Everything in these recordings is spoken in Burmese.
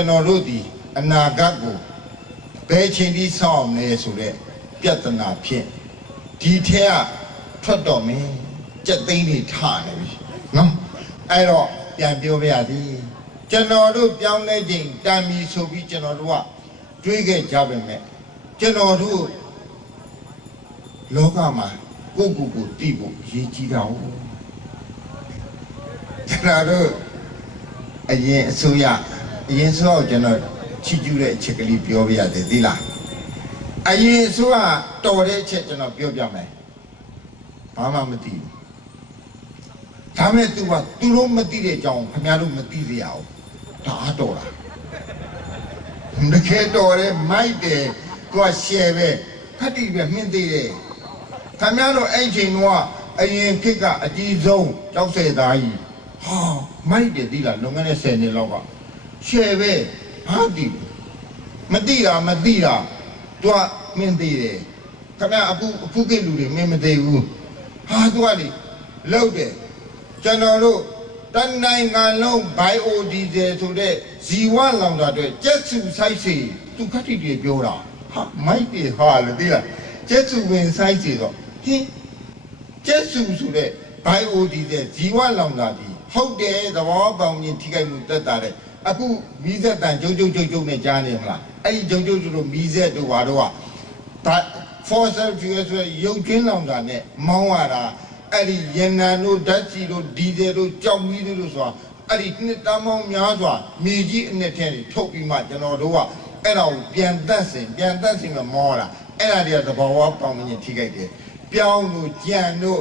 ကျွန်တော်တို့ဒီအနာဂတ်ကိုဘယ်ချိန်ထိစောင့်အောင်လဲဆိုတော့ပြဿနာဖြင့်ဒီထဲကထွက်တော်မင်းကြက်သိန်းတွေထနေပြီနော်အဲ့တော့ပြန်ပြောပြရစီကျွန်တော်တို့ပြောင်းလဲချိန်တန်ပြီဆိုပြီးကျွန်တော်တို့ကတွေးခဲ့ကြပါမယ်ကျွန်တော်တို့လောကမှာကိုယ့်ကိုယ်ကိုတည်ဖို့ရည်ကြီးတာ哦ကျွန်တော်တို့အရင်အစိုးရ အရင်ဆိုတော့ကျွန်တော်ချီးကျူးတဲ့အချက်ကလေးပြောပြရတယ်သီလားအရင်အစိုးရတော်တဲ့အချက်ကျွန်တော်ပြောပြမယ်ဘာမှမသိဘူးဒါမဲ့သူကသူတို့မသိတဲ့အကြောင်းခင်ဗျားတို့မသိကြရအောင်ဒါအတော်လားတကယ်တော်တယ်မိုက်တယ်ကိုကရှယ်ပဲခက်တိပဲမြင့်သေးတယ်ခင်ဗျားတို့အဲ့ချိန်ကအရင်ခေတ်ကအကြီးဆုံးကြောက်စဲသားကြီးဟာမိုက်တယ်သီလားလွန်ခဲ့တဲ့10နှစ်လောက်က ရှယ်ပဲဟာဒီမတိတာမတိတာသူကမင်းသေးတယ်ခင်ဗျာအခုအခုခေတ်လူတွေမင်းမသေးဘူးဟာသူကလေလောက်တယ်ကျွန်တော်တို့တန်နိုင်ငံလုံးဘိုင်အိုဒီဇယ်ဆိုတဲ့ဇီဝလောင်တာတွေကျက်စုဆိုင်စီသူခက်တိတွေပြောတာဟာမိုက်တယ်ဟာလေသီလားကျက်စုဝင်ဆိုင်စီတော့ဟင်းကျက်စုဆိုတဲ့ဘိုင်အိုဒီတဲ့ဇီဝလောင်တာဒီဟုတ်တယ်သဘောပေါက်ရင်ထိခိုက်မှုတက်တာတဲ့ အခုမီးဆက်တန်ကြုံကြုံကြုံကြုံနဲ့ကြားနေမလားအဲ့ဒီကြုံကြုံကြုံတို့မီးဆက်တို့ဘာတို့ကဒါ fossil fuel ဆိုတဲ့ရုပ်ကျွင်းလောင်တာနဲ့မောင်းရတာအဲ့ဒီရန်နံတို့ဓာတ်ဆီတို့ဒီဇယ်တို့ကြောက်မီးတို့ဆိုတာအဲ့ဒီနှစ်တမ်းပေါင်းများစွာမြေကြီးအနှစ်ထဲတွေထုတ်ပြီးမှကျွန်တော်တို့ကအဲ့ဒါကိုပြန်သက်စင်ပြန်သက်စင်မမောတာအဲ့ဒါတွေကသဘောဝပေါင်းရင်ထိခိုက်တယ်ပြောင်းတို့ကြံတို့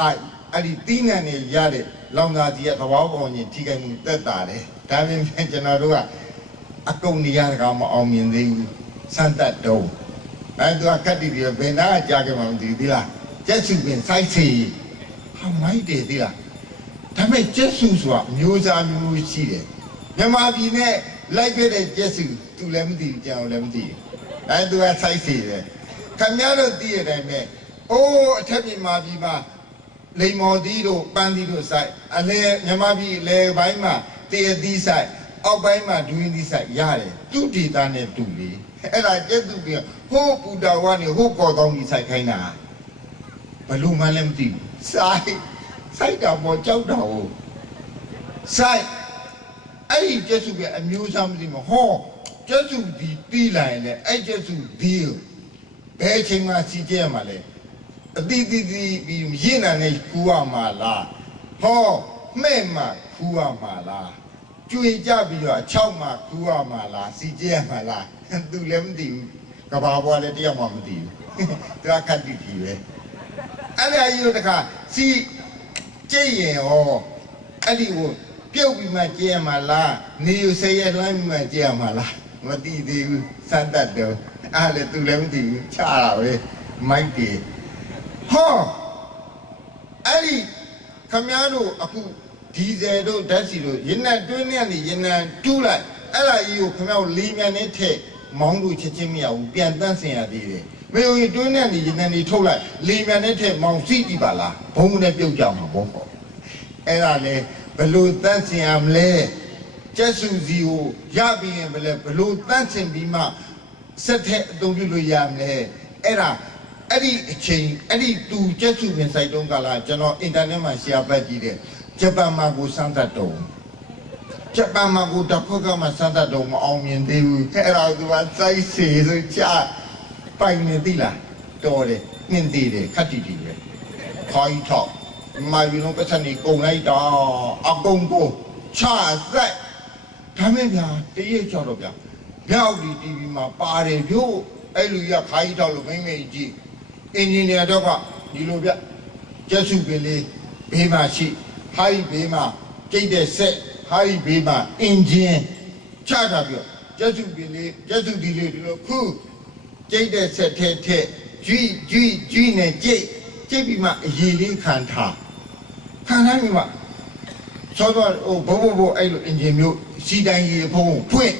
အာအဲ့ဒီတီးနှံနေရတဲ့ လောင်သာကြီးရဲ့သဘောပေါင်းရင်ထိခိုက်မှုတက်တာတယ်ဒါပေမဲ့ကျွန်တော်တို့ကအကုန်နေရတကောင်မအောင်မြင်သေးဘူးစမ်းသက်တော့အဲ့သူကကတ်တီတွေဘယ်နာကြားကြမှာမသိဘူးသီလားကျက်စုပင်စိုက်စီဟာမိုက်တယ်သီလားဒါပေမဲ့ကျက်စုဆိုတာအမျိုးစားမျိုးမျိုးရှိတယ်မြန်မာပြည်နဲ့လိုက်ခဲ့တဲ့ကျက်စုသူလည်းမသိဘူးကြောင်လည်းမသိဘူးအဲ့သူကစိုက်စီတယ်ခင်ဗျားတို့သိရတဲ့အတိုင်းပဲအိုးအထက်ပြည်မှာပြည်မှာ လိမ္မော်သီးတို့ပန်းသီးတို့စိုက်အလဲမြမပြည်အလဲပိုင်းမှာတရသီးစိုက်အောက်ပိုင်းမှာဒူးရင်းသီးစိုက်ရတယ်သူဒေတာနဲ့တူလေအဲ့ဒါကျက်သူကဟိုးပူတာဝါနေဟိုးကော်ကောင်းကြီးစိုက်ခိုင်းတာဘလို့မှလည်းမသိဘူးစိုက်စိုက်တာပေါ်ကြောက်တာဟုတ်စိုက်အဲ့ဒီကျက်စုကအမျိုးအစားမသိမဟောကျက်စုဒီပြီးလာရင်လေအဲ့ကျက်စုဒီကိုဘယ်အချိန်မှစီကျဲမှာလဲ အတိတိတိပြီးရင့်နာနဲ့ခူရမှာလားဟောမဲ့မှာခူရမှာလားကျွေကြပြီးတော့အချောက်မှာခူရမှာလားစီကျဲမှာလားသူလည်းမသိဘူးကဘာဘွားလည်းတယောက်မှမသိဘူးသူကခတ်တိတိပဲအဲ့ဒါကြီးတို့တခါစီကြည့်ရင်ဟောအဲ့ဒီကိုပြုတ်ပြီးမှကျဲမှာလားနေယူဆယ်ရက်လွှမ်းပြီးမှကျဲမှာလားမသိသေးဘူးစမ်းတတ်တော့အဲ့လေသူလည်းမသိဘူးချတာပဲမိုက်တယ် ဟောအဲ့ဒီခမည်းတော်အခုဒီဇယ်တို့ဓာတ်စီတို့ရင်နံတွင်းနဲ့နေရင်နံတူးလိုက်အဲ့ဒါကြီးကိုခမည်းတော်လေးမြန်နဲ့ထည့်မောင်းတို့ချက်ချင်းမရဘူးပြန်တန့်စင်ရသေးတယ်မေယိုရင်တွင်းနဲ့နေရင်နံနေထုတ်လိုက်လေးမြန်နဲ့ထည့်မောင်းစီကြည့်ပါလားဘုံနဲ့ပြုတ်ကြမှာပေါ့အဲ့ဒါလေဘလို့တန့်စင်ရမလဲကျက်စုစီကိုရပြီးရင်ဘယ်လဲဘလို့တန့်စင်ပြီးမှဆက်ထက်အသုံးပြုလို့ရမလဲအဲ့ဒါ အဲ့ဒီအချိန်အဲ့ဒီသူကျက်စုပင်စိုက်တုံးကလာကျွန်တော်အင်တာနက်မှာ share ပတ်ကြည့်တယ်ဂျပန်မှာကိုစမ်းသပ်တုံးဂျပန်မှာကိုတစ်ဖက်ကမှစမ်းသပ်တုံးမအောင်မြင်သေးဘူးအဲ့ဒါသူကစိုက်စီဆိုချပိုင်နေသီလားတော်တယ်မြင်သေးတယ်ခက်တီတီပဲခိုင်းတော့မာယူလုံးပတ်စံနေကုန်လိုက်တော့အကုန်ကိုချဆက်ဒါမဲ့ဗျာတည့်ရကြောက်တော့ဗျာမြောက်ဒီ TV မှာပါတယ်ဖြို့အဲ့လူကြီးကခိုင်းတော့လို့မိမ့်မိတ်ကြည့် အင်ဂျင်နီယာတော့ကဒီလိုဗျကျက်စုပင်လေးဘေးမှာရှိဟိုင်းဘေးမှာကြိတ်တဲ့ဆက်ဟိုင်းဘေးမှာအင်ဂျင်ချတာပြကျက်စုပင်လေးကျက်စုဒီလေးဒီလိုခုကြိတ်တဲ့ဆက်ထဲထဲကြွီကြွီကြွီနဲ့ကြိတ်ကြိတ်ပြီးမှအရေးလေးခံထားခံထားပြီးမှသောတော့ဟိုဘုံဘုံအဲ့လိုအင်ဂျင်မျိုးစီတိုင်းရေဖုံးဖွင့်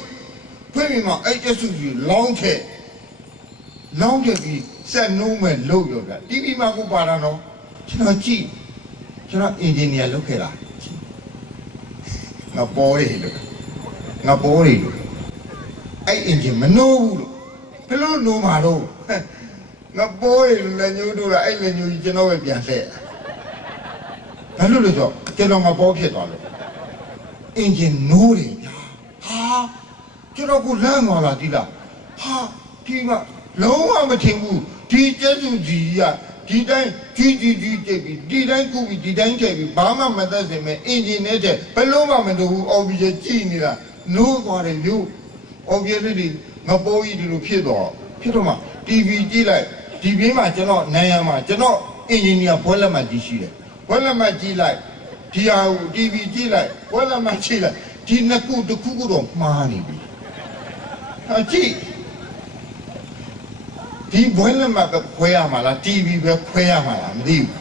ဖွင့်ပြီးမှအဲ့ကျက်စုကြီးလောင်းချက် လောင်းချက်ကြီးဆက်နှုံးမဲ့လို့ရောဗျတီဗီမှာကိုပါတာတော့ကျွန်တော်ကြည့်ကျွန်တော်အင်ဂျင်နီယာလုပ်ခဲ့တာငါပေါ်တယ်လို့ငငါပိုးတွေလို့အဲ့အင်ဂျင်မနိုးဘူးလို့ဘယ်လိုနိုးမှာတော့ငါပိုးတွေလို့လည်းညိုးတို့လားအဲ့လည်းညိုးကြီးကျွန်တော်ပဲပြန်လှည့်ဘာလို့လဲဆိုတော့ကျွန်တော်ငါပိုးဖြစ်သွားလို့အင်ဂျင်နိုးတယ်ဗျာဟာကျွန်တော်ကလမ်းသွားလာဒီလားဟာဒီက လုံးဝမထင်ဘူးဒီကျက်စုကြီးကဒီတိုင်းကြီးကြီးကြီးကြိတ်ပြီးဒီတိုင်းကုပြီးဒီတိုင်းကြိတ်ပြီးဘာမှမသက်စင်မဲ့အင်ဂျင်နဲ့တဲ့ဘယ်လုံးမှမတူဘူးအော်ဘီဂျက်ကြည့်နေတာနိုးသွားတယ်မျိုးအော်ဘီဂျက်တွေငပိုးကြီးဒီလိုဖြစ်တော့ဖြစ်တော့မှ TV ကြည့်လိုက်ဒီဘေးမှာကျွန်တော်နိုင်ရမှာကျွန်တော်အင်ဂျင်နီယာဘွဲလက်မှတ်ကြီးရှိတယ်ဘွဲလက်မှတ်ကြည့်လိုက်ဒီဟာကို TV ကြည့်လိုက်ဘွဲလက်မှတ်ကြည့်လိုက်ဒီနှစ်ခုတစ်ခုခုတော့မှားနေပြီဟာကြည့် ဒီဘွဲလက်မှတ်ပဲခွဲရမှာလား TV ပဲခွဲရမှာလားမသိဘူး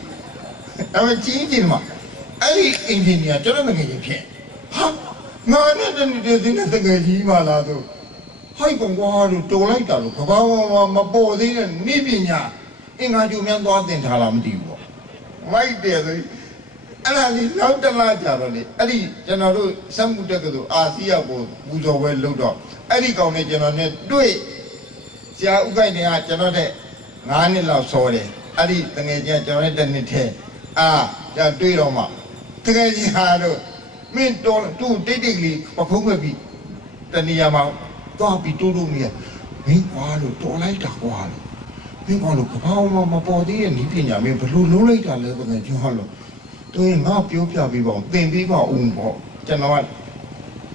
အဲ့မကြီးကြီးမှာအဲ့ဒီအင်ဂျင်နီယာကျွန်တော်ငယ်ကြီးဖြစ်ဟာငါနဲ့တနေ့တည်းနဲ့တကယ်ကြီးပါလားသူဟိုက်ကောင်ကွာလို့တော်လိုက်တာလို့ကဘာမှမပေါ်သေးတဲ့နိပညာအင်္ဂါကျူမြန်သွားတင်ထားလားမသိဘူးပေါ့မိုက်တယ်ဆိုအဲ့ဒါလေးနောက်တစ်လားကြာတော့လေအဲ့ဒီကျွန်တော်တို့စက်မှုတက်ကတို့အာစီယာကိုပူဇော်ပွဲလုပ်တော့အဲ့ဒီကောင်နဲ့ကျွန်တော်နဲ့တွေ့ ဆရာဥက္ကိုက်နေကကျွန်တော်တဲ့9နှစ်လောက်စောတယ်အဲ့ဒီတငယ်ချင်းကကျွန်တော်နဲ့တစ်နှစ်ထဲအာကျတွေ့တော့မှတငယ်ချင်းဟာတော့မင်းတော်သူ့တိတ်တိတ်လေးပခုံးမဲ့ပြီးတဏီယာမှာတော့ပြီးတူတူနေရမင်းကွာလို့တော်လိုက်တာကွာလို့မင်းကွာလို့ကပောင်းမမပေါ်သေးရဲ့ဤပညာမင်းဘလို့လုံးလိုက်တာလဲတငယ်ချင်းဟာလို့သူရင်ငါပြောပြပြီးပေါ့သင်ပြီးပါဦးပေါ့ကျွန်တော်က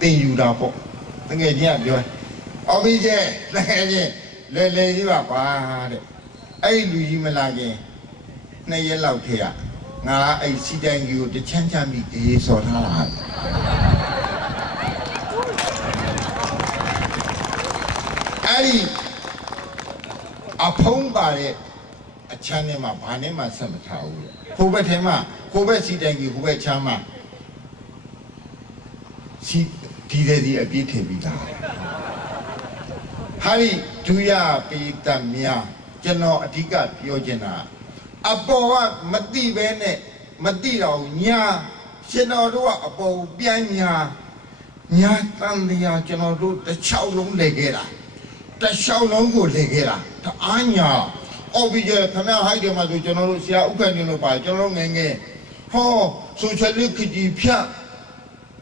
သင်ယူတာပေါ့တငယ်ချင်းကပြောအော်ဘီကျဲတငယ်ချင်း လဲလဲကြီးပါကွာတဲ့အဲ့ဒီလူကြီးမလာခင်နှစ်ရက်လောက်ထဲကငါအဲ့စီတိုင်းကြီးကိုတချမ်းချမ်းပြီးအေးစော်ထားတာအဲ့ဒီအဖုံးပါတဲ့အချမ်းထဲမှာဘာနဲ့မှဆက်မထားဘူးလေဟိုဘက်ထဲမှာဟိုဘက်စီတိုင်းကြီးဟိုဘက်ချမ်းမှာစီဒီတဲ့ဒီအပြည့်ထည့်ပြီးသားဟာဒီ ဒုရပိတမြာကျွန်တော်အဓိကပြောချင်တာအပေါ်ကမတိပဲနဲ့မတိတော့ညာရှင်တော်တို့ကအပေါ်ပြန်ညာညာတန်တရားကျွန်တော်တို့တစ်ချောင်းလုံးလေခဲ့တာတစ်ချောင်းလုံးကိုလေခဲ့တာတအားညာအော်ဘီဂျခဏဟိုက်တယ်မှာဆိုကျွန်တော်တို့ဆရာဥက္ကဋ္ဌတို့ပါကျွန်တော်တို့ငယ်ငယ်ဟောဆိုရှယ်လစ်ခကြီးဖြတ်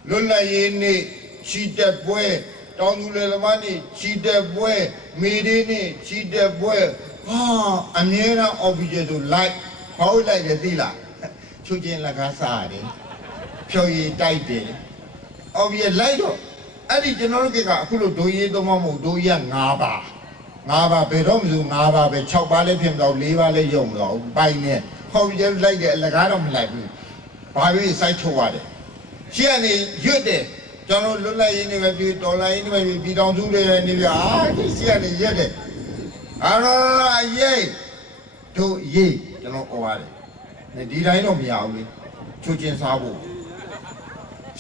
လွတ်လပ်ရေးနေ့ချီတက်ပွဲ တောင်သူလယ်သမားနေ့ချီတက်ပွဲမေဒေးနေ့ချီတက်ပွဲဟာအမြဲတမ်း object တို့ like ဟောလိုက်တယ်သိလားချူချင်းလက်ကားစားရတယ်ဖြော်ရည်တိုက်တယ် object like တော့အဲ့ဒီကျွန်တော်တို့ကအခုလို့ဒိုးရေးသုံးမမဟုတ်ဒိုးရ5ပါ5ပါဘယ်တော့မှမဆို5ပါပဲ6ပါလည်းဖြစ်မတော့4ပါလည်းယုံတော့ပိုင်နေဟောပြီးလိုက်တယ်အလကားတော့မလိုက်ဘူးဘာလို့စိုက်ထုတ်ရတယ်ရှေ့ကနေရွတ်တယ် ကျွန်တော်လွတ်လပ်ရေးနေပဲပြီးတော်လိုင်းနေပဲပြီးပြည်တော်စုတွေနေပြအာဒီရှေ့ကနေရွတ်တယ်အာရရေးတို့ရေးကျွန်တော်អော်ရတယ်ဒီတိုင်းတော့မရဘူးလေချိုးချင်းစားဖို့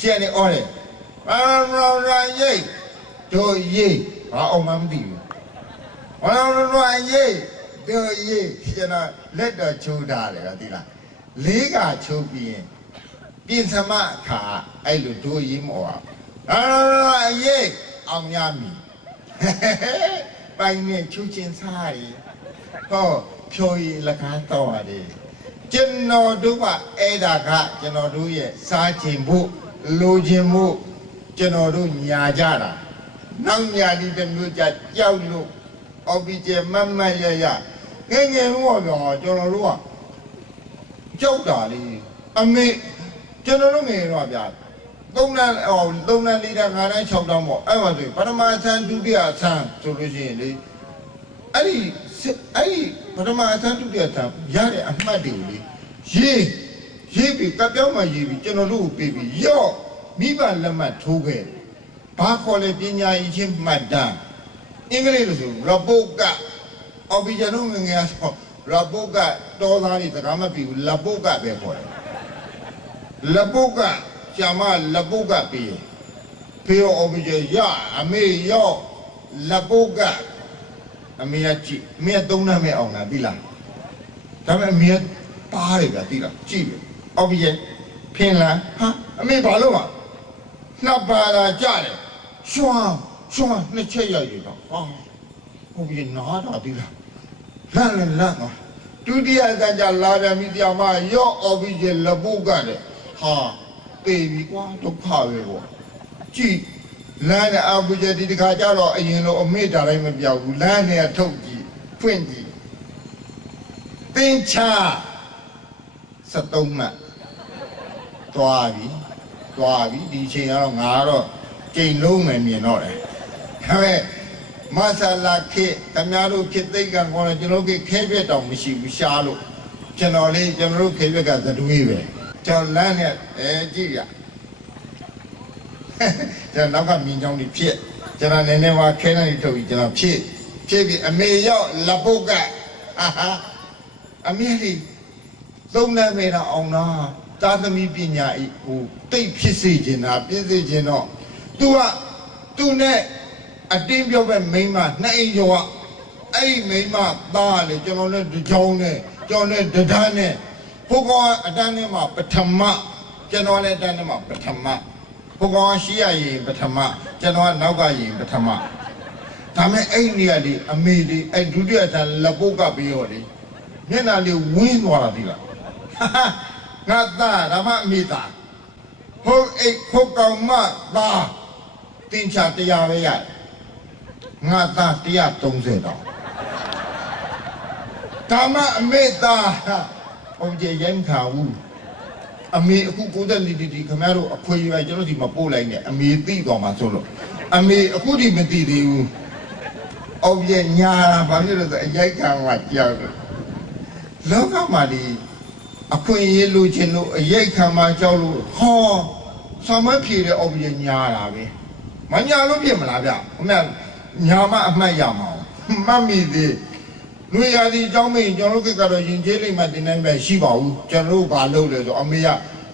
ရှေ့ကနေអော်တယ်အာရရေးတို့ရေးဘာအောင်မှမသိဘူးအာရရေးတို့ရေးကျွန်တော်လက်တော်ချိုးထားတယ်ကသိလားလေးကချိုးပြီးရင် ပြင်စမအခါအဲ့လိုတို့ရေးမောอ่ะ အာရေးအောင်ရမည်ပိုင်နဲ့ချူချင်းစားရီဟောဖြိုးရီလကားတော့ရတယ်ကျွန်တော်တို့ကအဲ့ဒါကကျွန်တော်တို့ရဲ့စားခြင်းဖို့လိုခြင်းဖို့ကျွန်တော်တို့ညာကြတာနောက်ညာဒီတစ်မျိုးကြကြောက်လို့အော်ဘီဂျယ်မတ်မတ်ရရငယ်ငယ်တော့တော့ကျွန်တော်တို့ကကြောက်တာလေအမေကျွန်တော်တို့ငယ်တော့ဗျာ သုံးတန်းဟောသုံးတန်းလေးတန်းငါးတန်း6တန်းပေါ့အဲ့မှာဆိုပထမဆန်းဒုတိယဆန်းဆိုလို့ရှိရင်လေအဲ့ဒီအဲ့ဒီပထမဆန်းဒုတိယဆန်းရတဲ့အမှတ်တွေကိုလေရေးရေးပြီးကပြောင်းမှရေးပြီးကျွန်တော်တို့ကိုပေးပြီးရော့မိဘလက်မှတ်ထိုးခဲ့ဘာခေါ်လဲပညာရေးချင်းမှတ်တမ်းအင်္ဂလိပ်လို့ဆို report အော်ဘီဂျန်တို့ငယ်ငယ်ဆို report ကတော်သားတွေစကားမပြီးဘူး report ကပဲခေါ်တယ်လက်ပုတ် ကကျမလက်ပုတ်ကပြီးဖေရောအဘိကျေရအမေရောလက်ပုတ်ကအမေကကြည့်အမေကသုံးနှမ်းမဲ့အောင်လားသိလားဒါပေမဲ့အမေကပါတယ်ဗျာသိလားကြည့်ပြီအဘိကျေဖင်လားဟာအမေဘာလို့မနှစ်ပါတာကြတယ်ရွှမ်းရွှမ်းနှစ်ချက်ရိုက်ရတော့ဟာဟုတ်ပြီနားတာဒီလားလန့်လန့်လန့်သွားဒုတိယကကြလာပြန်ပြီတရားမရော့အော်ဘီဂျလပုတ်ကတဲ့ဟာ ပေပြီကွာဒုက္ခပဲပေါ့ကြည့်လမ်းနဲ့အာဘူဂျဒီတခါကျတော့အရင်လိုအမေ့တာတိုင်းမပြောက်ဘူးလမ်းနဲ့ထုတ်ကြည့်ဖွင့်ကြည့်သင်္ချာ73မှတ်သွားပြီသွားပြီဒီအချိန်ကတော့ငါကတော့ကြိမ်လုံးမယ်မြင်တော့တယ်ဒါပေမဲ့မဆလာခေတမတို့ခေသိက္ကံကောင်းတယ်ကျွန်တော်ခေခဲပြက်တောင်မရှိဘူးရှားလို့ကျွန်တော်လေးကျွန်တော်တို့ခဲပြက်ကသတွေးပဲ ကျွန်တော်လမ်းနဲ့အဲကြည့်ရကျွန်တော်နောက်ကမြင်ကြောင်းတွေဖြစ်ကျွန်တော်နည်းနည်းမှခဲနေထုတ်ပြီးကျွန်တော်ဖြစ်ဖြစ်ပြီးအမေရောက်လပုတ်ကဟာဟာအမေလေးသုံးနေမေတော့အောင်လားသာသမီပညာဤဟိုတိတ်ဖြစ်စေခြင်းတာပြည့်စေခြင်းတော့ तू က तू နဲ့အတင်းပြောပဲမိန်းမနှစ်အိမ်ကျော်ကအဲ့ဒီမိန်းမသားလေကျွန်တော်နဲ့တကြောင်းနဲ့ကျွန်တော်နဲ့တဒန်းနဲ့ ဘုကောင်ကအတန်းထဲမှာပထမကျွန်တော်လည်းအတန်းထဲမှာပထမဘုကောင်ရှိရရင်ပထမကျွန်တော်ကနောက်ကရင်ပထမဒါမဲ့အဲ့ဒီနေရာလေးအမေလေးအဲ့ဒုတိယဆန်လက်ပုတ်ကပြီးတော့လေမျက်နှာလေးဝင်းသွားတာဒီလားဟာဟာငါသားဓမ္မအမိသားဟုတ်အိတ်ခုတ်ကောင်မသားတင်ချတရားပဲရငါသား130တောင်ဓမ္မအမိသား ဘုံကျေရင်ခါဘူးအမေအခု90လီတီတီခင်ဗျားတို့အခွေရွယ်ကျွန်တော်ဒီမှာပို့လိုက်နေအမေသိတော်မှာဆိုလို့အမေအခုဒီမသိသေးဘူးအော်ပြညာဘာဖြစ်လို့လဲဆိုအရိုက်ခံမှာကြောက်တယ်လောကမှာဒီအခွင့်အရေးလိုချင်လို့အရိုက်ခံမှာကြောက်လို့ဟောဆာမဖြေတဲ့အော်ပြညာတာပဲမညာလို့ဖြစ်မလားဗျအမေညာမအမှတ်ရမှာမတ်မိသေး လူရသည်အကြောင်းမင်းကျွန်တော်တို့ကတော့ယဉ်ကျေးလိမ့်မှတင်နိုင်ပဲရှိပါဘူးကျွန်တော်တို့ဘာလုပ်လဲဆိုအမေက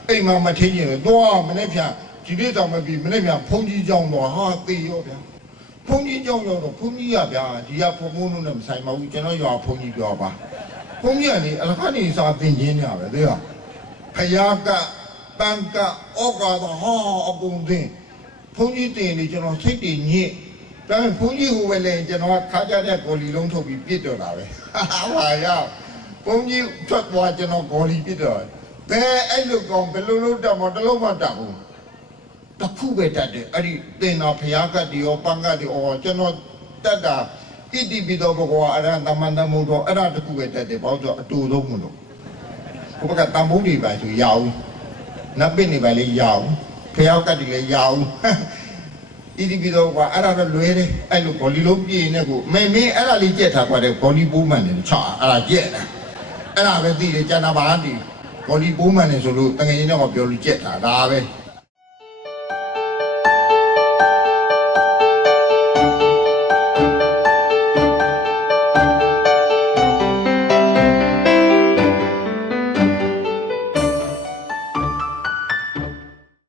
အိမ်မှာမထင်းကျင်လို့သွားမနေ့ဖြန်ဒီနေ့တော့မပြီးမနေ့ဖြန်ဖုန်ကြီးကြောင်းတော့ဟာသေရောဗျာဖုန်ကြီးကြောင်းရောက်တော့ဖုန်ကြီးရဗျာဒီကဖုန်ဖုန်လုံးနဲ့မဆိုင်ပါဘူးကျွန်တော်ရွာဖုန်ကြီးပြောပါဖုန်ကြီးကနေအလခဏနေစာသင်ချင်းညာပဲသိလားဖယားကပန်ကဩကာသဟာအကုန်သင်ဖုန်ကြီးတင်နေကျွန်တော်စိတ်တည်ညစ် ဒါပေမဲ့ဘုန်းကြီးဟိုပဲလေကျွန်တော်ကခါကြတဲ့ဂေါ်လီလုံးထုတ်ပြီးပြစ်တော့တာပဲဟာဟာရောက်ဘုန်းကြီးထွက်သွားကျွန်တော်ဂေါ်လီပြစ်တော့ဘယ်အဲ့လိုကောင်ဘယ်လိုလုပ်တော့မတလုံးမတတ်ဘူးတစ်ခုပဲတတ်တယ်အဲ့ဒီတင်တော်ဖျားကတ်ဒီရောပန်းကတ်ဒီရောကျွန်တော်တတ်တာဣတိပိသောဘဂဝါအရဟံသမ္မန္တမုဒ္ဒောအဲ့ဒါတစ်ခုပဲတတ်တယ်ဘာလို့ဆိုအတူဆုံးမလို့ဘုဘကတန်ဖိုးတွေပါဆိုရအောင်နတ်ပင့်တွေပါလေရအောင်ဖျားကတ်တွေလည်းရအောင် ဣတိပိတော့ကွာအဲ့ဒါတော့လွဲတယ်အဲ့လိုဘောလီလုံးပြည့်နေကိုမေမင်းအဲ့ဒါလေးကြက်ထားကွာတဲ့ဘောလီပိုးမှန်တယ်ချာအဲ့ဒါကြက်တယ်အဲ့ဒါပဲသိတယ်ကျန်တာပါတည်ဘောလီပိုးမှန်တယ်ဆိုလို့တကယ်ကြီးတော့ပြောလို့ကြက်ထားဒါပဲ